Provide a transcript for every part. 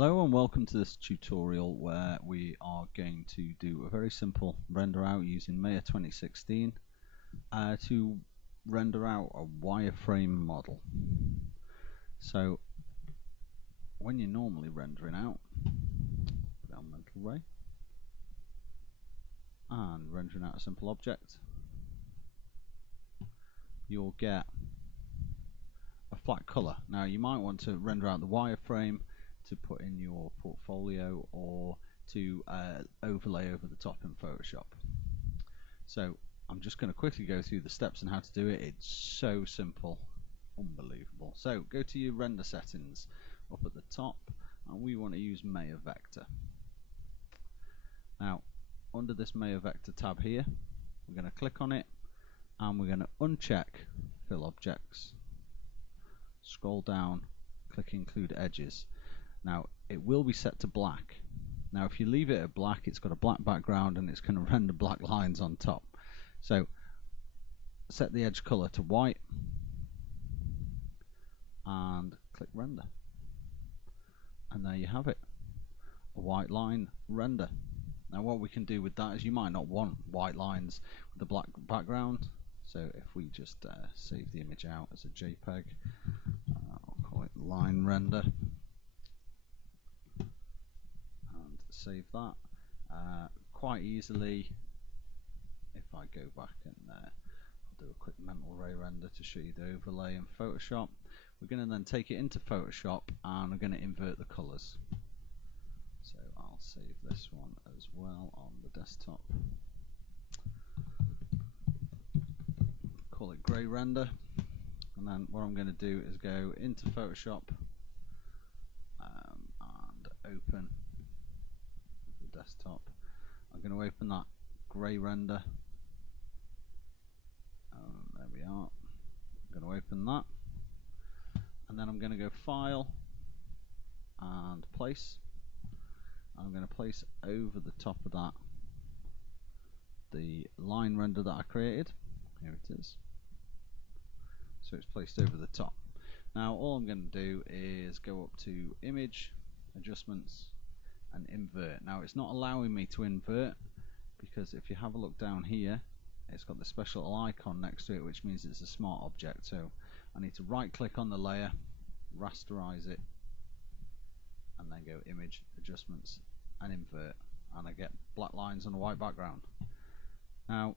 Hello and welcome to this tutorial where we are going to do a very simple render out using Maya 2016 to render out a wireframe model. So when you're normally rendering out, put down mental ray and rendering out a simple object, you'll get a flat color. Now you might want to render out the wireframe to put in your portfolio or to overlay over the top in Photoshop. So I'm just going to quickly go through the steps on how to do it. It's so simple, unbelievable. So go to your render settings up at the top and we want to use Maya Vector. Now under this Maya Vector tab here, we're going to click on it and we're going to uncheck fill objects, scroll down, click include edges. Now it will be set to black. Now if you leave it at black, it's got a black background and it's going to render black lines on top. So set the edge color to white and click render, and there you have it, a white line render. Now what we can do with that is you might not want white lines with a black background, so if we just save the image out as a JPEG, I'll call it line render. Save that quite easily. If I go back and I'll do a quick mental ray render to show you the overlay in Photoshop. We're going to then take it into Photoshop and we're going to invert the colors. So I'll save this one as well on the desktop. Call it grey render, and then what I'm going to do is go into Photoshop and open desktop. I'm going to open that grey render. There we are. I'm going to open that, and then I'm going to go File and Place. I'm going to place over the top of that the line render that I created. Here it is. So it's placed over the top. Now all I'm going to do is go up to Image, Adjustments, and invert. Now it's not allowing me to invert because if you have a look down here, it's got the special little icon next to it, which means it's a smart object. So I need to right click on the layer, rasterize it, and then go Image, Adjustments, and invert, and I get black lines on a white background. Now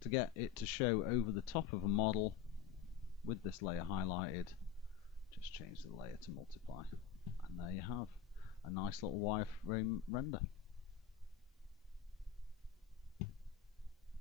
to get it to show over the top of a model with this layer highlighted, just change the layer to multiply, and there you have a nice little wireframe render.